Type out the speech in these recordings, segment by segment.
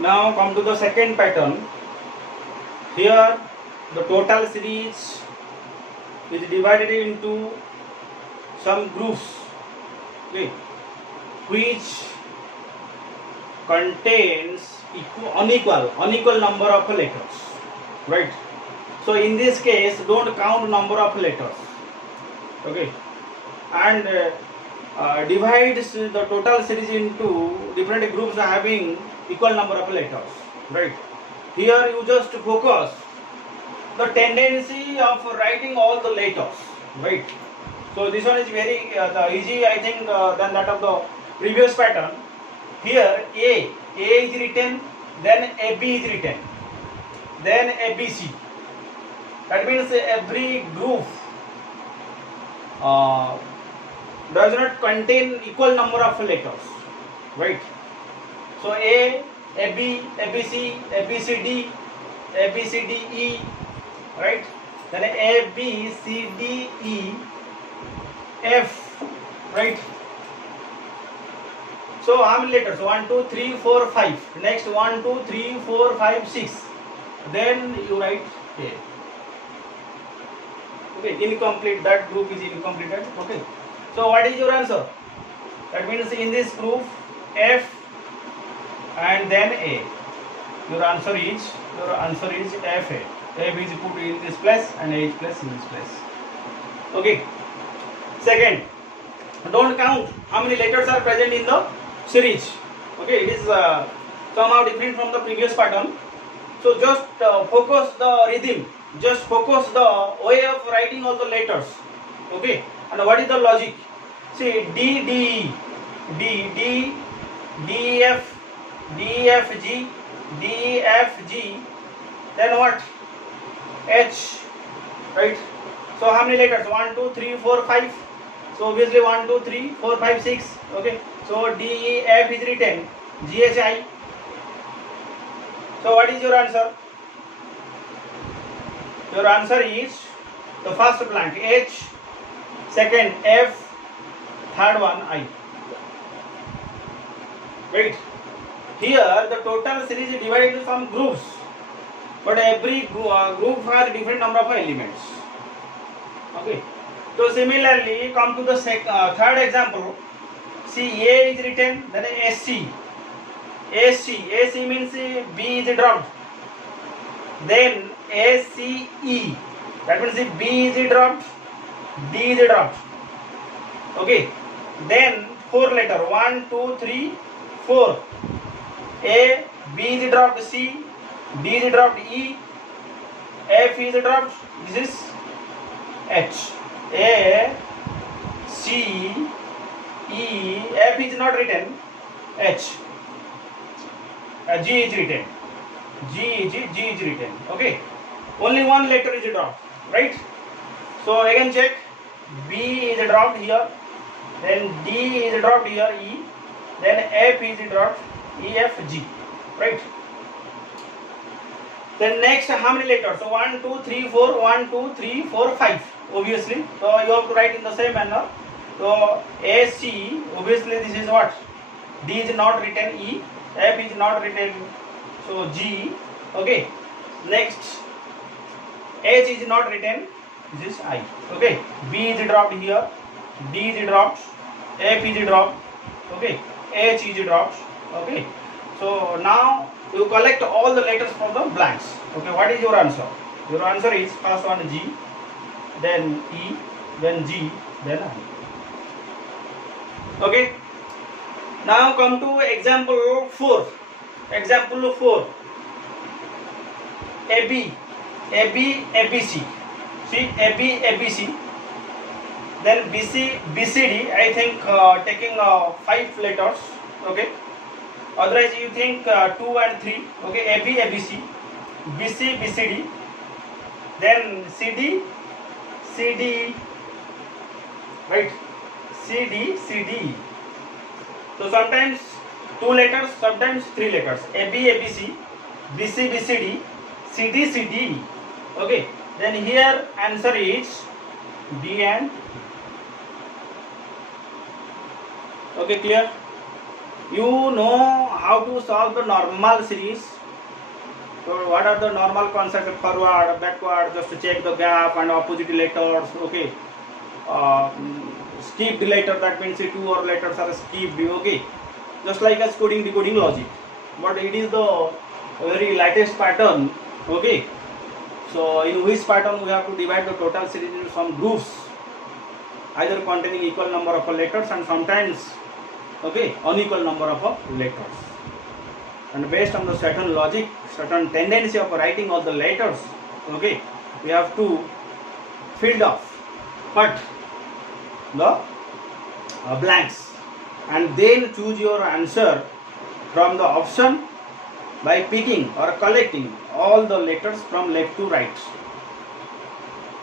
Now come to the second pattern. Here the total series is divided into some groups, okay, which contains unequal number of letters, right? So in this case, don't count number of letters, okay, and divides the total series into different groups having equal number of letters, right? Here you just focus the tendency of writing all the letters, right? So this one is very easy, I think, than that of the previous pattern. Here A is written, then AB is written, then ABC. That means every group does not contain equal number of letters, right? So A, AB, ABC, ABCD, ABCDE, right? Then A, B, C, D, E, F, right? So how many letters? 1, 2, 3, 4, 5. Next 1, 2, 3, 4, 5, 6. Then you write A. Okay, incomplete. That group is incompleted. Okay. So what is your answer? That means in this group F and then A. Your answer is FA. F is put in this place and A is placed in this place. Okay. Second, don't count how many letters are present in the series. Okay, it is somehow different from the previous pattern. So just focus the rhythm. Just focus the way of writing all the letters. Okay, and what is the logic? See, D, D, D, D, D, F, D, F, G, D, F, G. Then what? H, right? So how many letters? 1, 2, 3, 4, 5. So obviously 1, 2, 3, 4, 5, 6. Okay. So D, E, F is written. G, H, I. So what is your answer? Your answer is the first blank H, second F, third one I. Right. Here the total series is divided into some groups, but every group has different number of elements. Okay. So similarly, come to the third example. See, A is written, then SC. AC means B is dropped. Then ACE. That means B is dropped, D is dropped. Okay. Then 4 letter 1, 2, 3, 4. A, B is dropped, C, D is dropped, E, F is dropped. This is H. A, C, E, F is not written, H. G is written. G is written. Okay. Only one letter is dropped, right? So again check. B is dropped here. Then D is dropped here, E. Then F is dropped, E, F, G. Right? Then next, how many letters? So 1, 2, 3, 4, 1, 2, 3, 4, 5. Obviously. So you have to write in the same manner. So A, C, obviously this is what? D is not written, E. F is not written, so G. Okay. Next, H is not written, this is I. Okay. B is dropped here, D is dropped, F is dropped. Okay. H is dropped. Okay. So now you collect all the letters from the blanks. Okay. What is your answer? Your answer is first one G, then E, then G, then I. Okay. Now come to example 4. Example 4. AB, ABC. See, AB, ABC. Then BC, BCD. I think taking 5 letters. Okay. Otherwise, you think 2 and 3. Okay. AB, ABC. BC, BCD. Then CD, CDE. Right. CD, CDE. So sometimes 2 letters, sometimes 3 letters. AB, ABC, BC, BCD, CD, CDE. Okay. Then here answer is D and E. Okay, clear? you know how to solve the normal series. So what are the normal concepts? Forward, backward, just to check the gap and opposite letters. Okay. Skipped letter, that means 2 or letters are skipped. Okay. Just like as coding decoding logic, but it is the very latest pattern. Okay. So in which pattern we have to divide the total series into some groups, either containing equal number of letters and sometimes unequal number of letters, and based on the certain logic, certain tendency of writing all the letters, we have to cut the blanks and then choose your answer from the option by picking or collecting all the letters from left to right.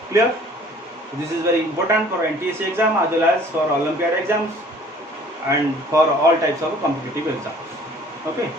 Clear? This is very important for NTSC exam as well as for Olympiad exams and for all types of competitive exams. Okay.